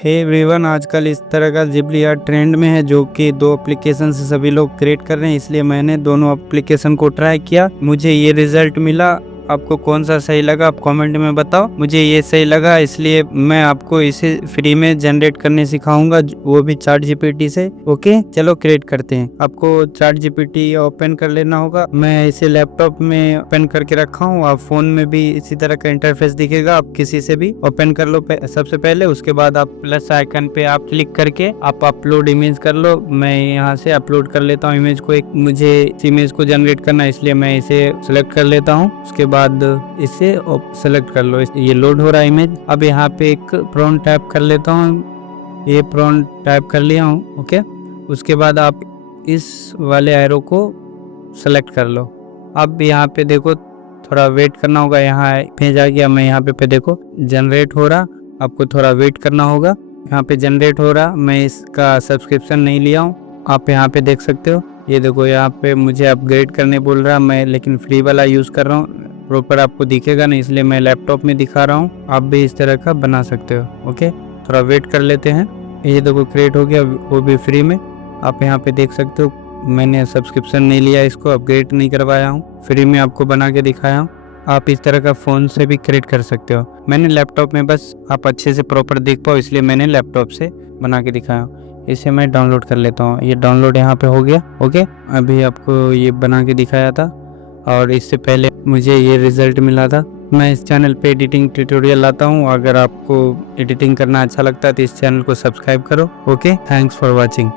Hey everyone, आजकल इस तरह का जिबली आर्ट ट्रेंड में है जो कि दो एप्लीकेशन से सभी लोग क्रिएट कर रहे हैं। इसलिए मैंने दोनों एप्लीकेशन को ट्राई किया, मुझे ये रिजल्ट मिला। आपको कौन सा सही लगा आप कमेंट में बताओ। मुझे ये सही लगा, इसलिए मैं आपको इसे फ्री में जनरेट करने सिखाऊंगा, वो भी चैट जीपीटी से। ओके, चलो क्रिएट करते हैं। आपको चैट जीपीटी ओपन कर लेना होगा। मैं इसे लैपटॉप में ओपन करके रखा हूँ, आप फोन में भी इसी तरह का इंटरफेस दिखेगा। आप किसी से भी ओपन कर लो सबसे पहले, उसके बाद आप प्लस आइकन पे आप क्लिक करके आप अपलोड इमेज कर लो। मैं यहाँ से अपलोड कर लेता हूँ इमेज को। एक मुझे इस इमेज को जनरेट करना है, इसलिए मैं इसे सिलेक्ट कर लेता हूँ। उसके बाद इसे सेलेक्ट कर लो। ये लोड हो रहा है इमेज। अब यहाँ पे एक प्रॉम्प्ट टाइप कर लेता हूँ, ये प्रॉम्प्ट टाइप कर लिया हूँ। ओके, उसके बाद आप इस वाले एरो को सेलेक्ट कर लो। अब यहाँ पे देखो, थोड़ा वेट करना होगा। यहाँ इमेज आ गया, मैं यहाँ पे देखो जनरेट हो रहा, आपको थोड़ा वेट करना होगा। यहाँ पे जनरेट हो रहा, मैं इसका सब्सक्रिप्शन नहीं लिया हूँ, आप यहाँ पे देख सकते हो। ये देखो यहाँ पे मुझे अपग्रेड करने बोल रहा, मैं लेकिन फ्री वाला यूज़ कर रहा हूँ। प्रॉपर आपको दिखेगा नहीं, इसलिए मैं लैपटॉप में दिखा रहा हूँ। आप भी इस तरह का बना सकते हो। ओके, थोड़ा वेट कर लेते हैं। ये देखो क्रिएट हो गया, वो भी फ्री में। आप यहाँ पे देख सकते हो, मैंने सब्सक्रिप्शन नहीं लिया, इसको अपग्रेड नहीं करवाया हूँ, फ्री में आपको बना के दिखाया हूँ। आप इस तरह का फ़ोन से भी क्रिएट कर सकते हो। मैंने लैपटॉप में, बस आप अच्छे से प्रॉपर देख पाओ इसलिए मैंने लैपटॉप से बना के दिखाया हूँ। इसे मैं डाउनलोड कर लेता हूँ। ये डाउनलोड यहाँ पे हो गया। ओके, अभी आपको ये बना के दिखाया था और इससे पहले मुझे ये रिज़ल्ट मिला था। मैं इस चैनल पे एडिटिंग ट्यूटोरियल लाता हूँ। अगर आपको एडिटिंग करना अच्छा लगता है तो इस चैनल को सब्सक्राइब करो। Okay, thanks for watching.